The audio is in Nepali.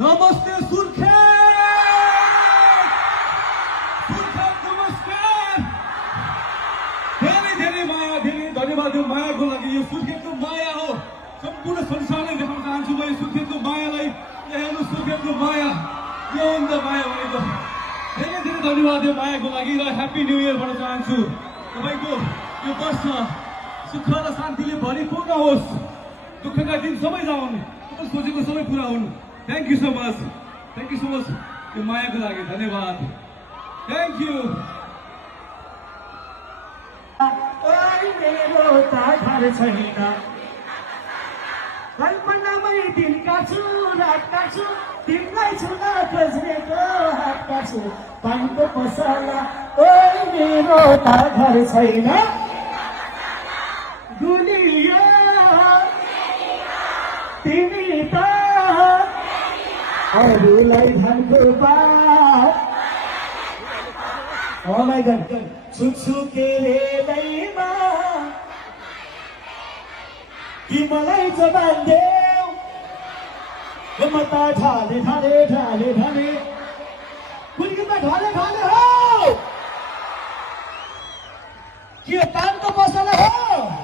नमस्ते सुर्खेत सुर्खेत नमस्कार धेरै धेरै माया धेरै धन्यवाद यो मायाको लागि यो सुर्खेतको माया हो सम्पूर्ण संसारलाई देखाउन चाहन्छु म यो सुर्खेतको मायालाई हेर्नु सुर्खेतको माया यो हो नि त माया भनेको धेरै धेरै धन्यवाद यो मायाको लागि र ह्याप्पी न्यू इयर भन्न चाहन्छु तपाईको यो वर्ष सुख र शान्तिले भरिपूर्ण होस् दुःखका दिन सबै जाउन् तपाईँ सोचेको सबै पुरा हुन् थ्याङ्क यू सो मच यो मायाको लागि धन्यवाद थ्याङ्क यू मेरो त घर छैन कल्पनामै दिन काट्छु रात काट्छु तिमीलाई छुन खोज्नेको हात काट्छु पानीको पसला ओ मेरो त घर छैन गुलियो तिमी त अरूलाई धनको बात Oh my God, छुछु के रेलैमा कि मलाई जवान देऊ म त ढाले ढाले ढाले ढाले कुन गीतमा ढाले ढाले हो के तानको मसला हो